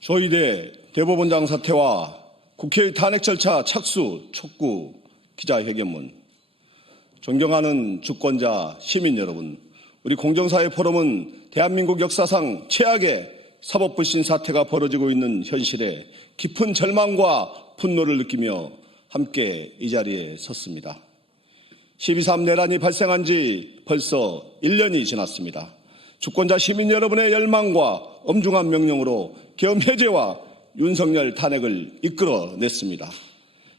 조희대 대법원장 사태와 국회의 탄핵 절차 착수 촉구 기자회견문. 존경하는 주권자 시민 여러분, 우리 공정사회 포럼은 대한민국 역사상 최악의 사법불신 사태가 벌어지고 있는 현실에 깊은 절망과 분노를 느끼며 함께 이 자리에 섰습니다. 12.3 내란이 발생한 지 벌써 1년이 지났습니다. 주권자 시민 여러분의 열망과 엄중한 명령으로 계엄 해제와 윤석열 탄핵을 이끌어냈습니다.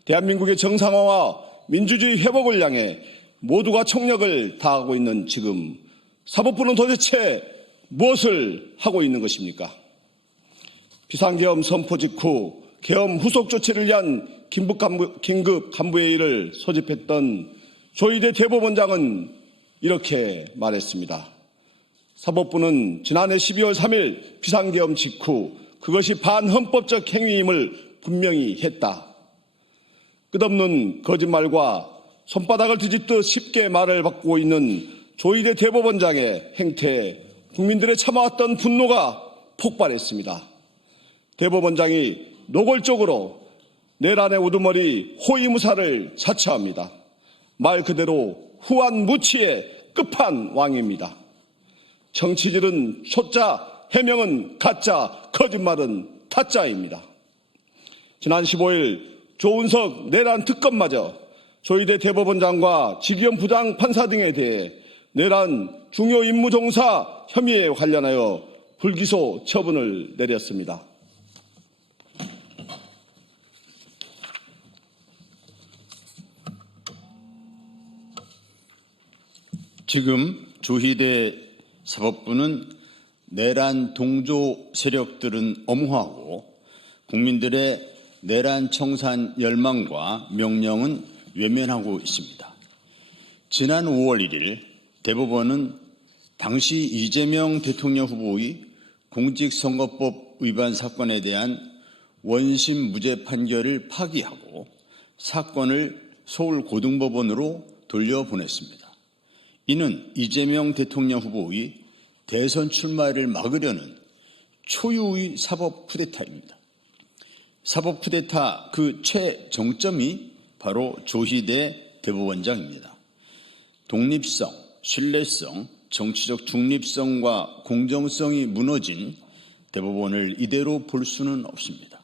대한민국의 정상화와 민주주의 회복을 향해 모두가 총력을 다하고 있는 지금 사법부는 도대체 무엇을 하고 있는 것입니까? 비상계엄 선포 직후 계엄 후속 조치를 위한 긴급 간부회의를 소집했던 조희대 대법원장은 이렇게 말했습니다. 사법부는 지난해 12월 3일 비상계엄 직후 그것이 반헌법적 행위임을 분명히 했다. 끝없는 거짓말과 손바닥을 뒤집듯 쉽게 말을 바꾸고 있는 조희대 대법원장의 행태에 국민들의 참아왔던 분노가 폭발했습니다. 대법원장이 노골적으로 내란의 우두머리 호위무사를 자처합니다. 말 그대로 후한무치의 끝판왕입니다. 정치질은 초짜, 해명은 가짜, 거짓말은 타짜입니다. 지난 15일 조은석 내란 특검마저 조희대 대법원장과 지기현 부장판사 등에 대해 내란 중요 임무 종사 혐의에 관련하여 불기소 처분을 내렸습니다. 지금 조희대 사법부는 내란 동조 세력들은 엄호하고 국민들의 내란 청산 열망과 명령은 외면하고 있습니다. 지난 5월 1일 대법원은 당시 이재명 대통령 후보의 공직선거법 위반 사건에 대한 원심 무죄 판결을 파기하고 사건을 서울고등법원으로 돌려보냈습니다. 이는 이재명 대통령 후보의 대선 출마를 막으려는 초유의 사법 쿠데타입니다. 사법 쿠데타 그 최정점이 바로 조희대 대법원장입니다. 독립성, 신뢰성, 정치적 중립성과 공정성이 무너진 대법원을 이대로 볼 수는 없습니다.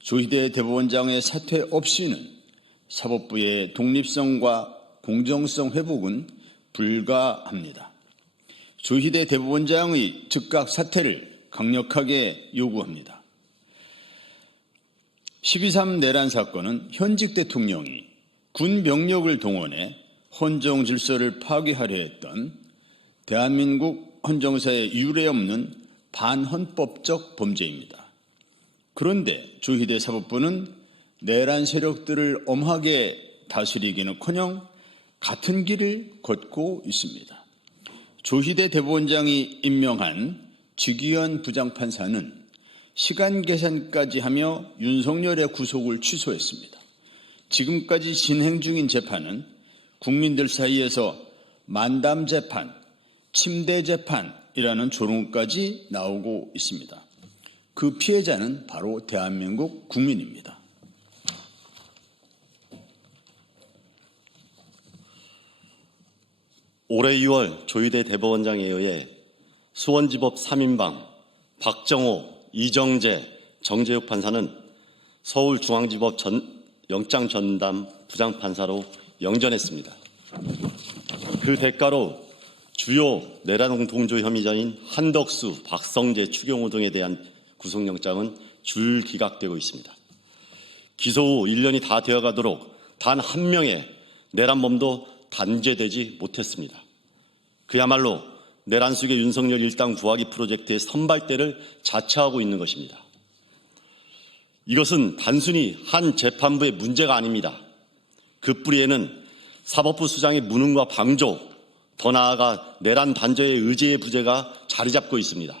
조희대 대법원장의 사퇴 없이는 사법부의 독립성과 공정성 회복은 불가합니다. 조희대 대법원장의 즉각 사퇴를 강력하게 요구합니다. 12.3 내란 사건은 현직 대통령이 군 병력을 동원해 헌정 질서를 파괴하려 했던 대한민국 헌정사에 유례없는 반헌법적 범죄입니다. 그런데 조희대 사법부는 내란 세력들을 엄하게 다스리기는커녕 같은 길을 걷고 있습니다. 조희대 대법원장이 임명한 지기현 부장판사는 시간 계산까지 하며 윤석열의 구속을 취소했습니다. 지금까지 진행 중인 재판은 국민들 사이에서 만담 재판, 침대 재판이라는 조롱까지 나오고 있습니다. 그 피해자는 바로 대한민국 국민입니다. 올해 2월 조희대 대법원장에 의해 수원지법 3인방 박정호, 이정재, 정재욱 판사는 서울중앙지법 영장전담 부장판사로 영전했습니다. 그 대가로 주요 내란 동조 혐의자인 한덕수, 박성재, 추경호 등에 대한 구속영장은 줄기각되고 있습니다. 기소 후 1년이 다 되어가도록 단 한 명의 내란범도 단죄되지 못했습니다. 그야말로 내란 속의 윤석열 일당 구하기 프로젝트의 선발대를 자처하고 있는 것입니다. 이것은 단순히 한 재판부의 문제가 아닙니다. 그 뿌리에는 사법부 수장의 무능과 방조, 더 나아가 내란 단죄의 의지의 부재가 자리 잡고 있습니다.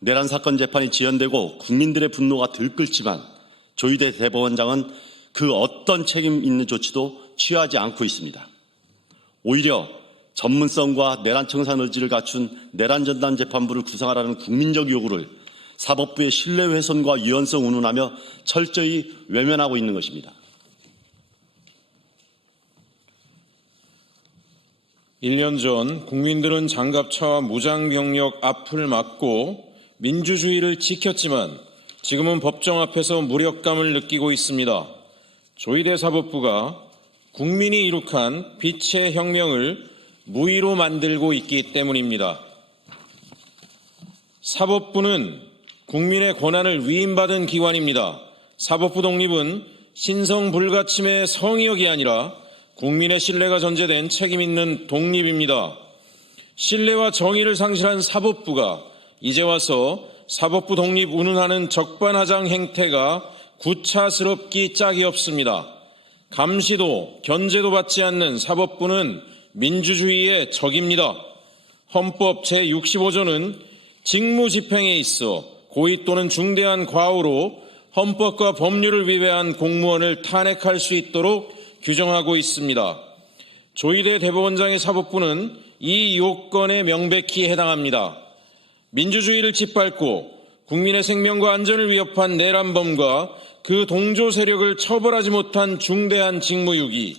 내란 사건 재판이 지연되고 국민들의 분노가 들끓지만 조희대 대법원장은 그 어떤 책임 있는 조치도 취하지 않고 있습니다. 오히려 전문성과 내란 청산 의지를 갖춘 내란 전담 재판부를 구성하라는 국민적 요구를 사법부의 신뢰훼손과 유연성 운운하며 철저히 외면하고 있는 것입니다. 1년 전 국민들은 장갑차와 무장병력 앞을 막고 민주주의를 지켰지만 지금은 법정 앞에서 무력감을 느끼고 있습니다. 조희대 사법부가 국민이 이룩한 빛의 혁명을 무의로 만들고 있기 때문입니다. 사법부는 국민의 권한을 위임받은 기관입니다. 사법부 독립은 신성불가침의 성의역이 아니라 국민의 신뢰가 전제된 책임있는 독립입니다. 신뢰와 정의를 상실한 사법부가 이제 와서 사법부 독립 운운하는 적반하장 행태가 구차스럽기 짝이 없습니다. 감시도 견제도 받지 않는 사법부는 민주주의의 적입니다. 헌법 제65조는 직무집행에 있어 고의 또는 중대한 과오로 헌법과 법률을 위배한 공무원을 탄핵할 수 있도록 규정하고 있습니다. 조희대 대법원장의 사법부는 이 요건에 명백히 해당합니다. 민주주의를 짓밟고 국민의 생명과 안전을 위협한 내란범과 그 동조 세력을 처벌하지 못한 중대한 직무유기,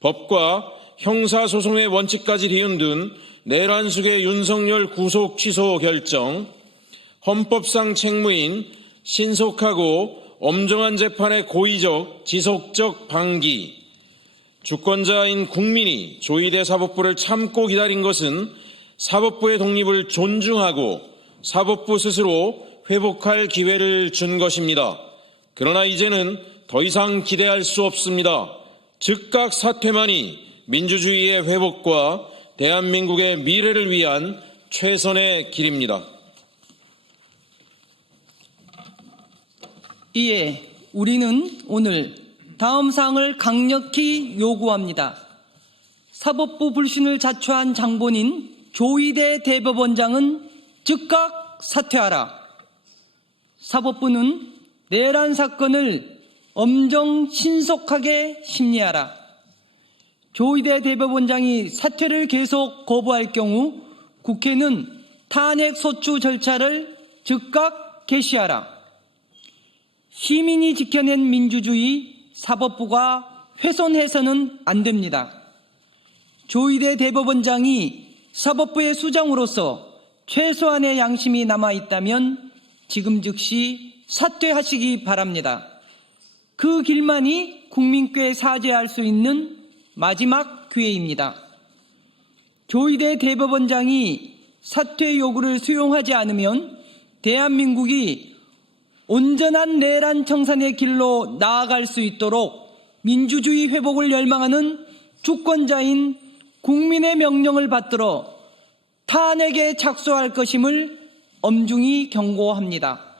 법과 형사소송의 원칙까지 뒤흔든 내란숙의 윤석열 구속 취소 결정, 헌법상 책무인 신속하고 엄정한 재판의 고의적, 지속적 방기, 주권자인 국민이 조희대 사법부를 참고 기다린 것은 사법부의 독립을 존중하고 사법부 스스로 회복할 기회를 준 것입니다. 그러나 이제는 더 이상 기대할 수 없습니다. 즉각 사퇴만이 민주주의의 회복과 대한민국의 미래를 위한 최선의 길입니다. 이에 우리는 오늘 다음 사항을 강력히 요구합니다. 사법부 불신을 자초한 장본인 조희대 대법원장은 즉각 사퇴하라. 사법부는 내란 사건을 엄정 신속하게 심리하라. 조희대 대법원장이 사퇴를 계속 거부할 경우 국회는 탄핵 소추 절차를 즉각 개시하라. 시민이 지켜낸 민주주의 사법부가 훼손해서는 안 됩니다. 조희대 대법원장이 사법부의 수장으로서 최소한의 양심이 남아있다면 지금 즉시 사퇴하시기 바랍니다. 그 길만이 국민께 사죄할 수 있는 마지막 기회입니다. 조희대 대법원장이 사퇴 요구를 수용하지 않으면 대한민국이 온전한 내란 청산의 길로 나아갈 수 있도록 민주주의 회복을 열망하는 주권자인 국민의 명령을 받들어 탄핵에 착수할 것임을 엄중히 경고합니다.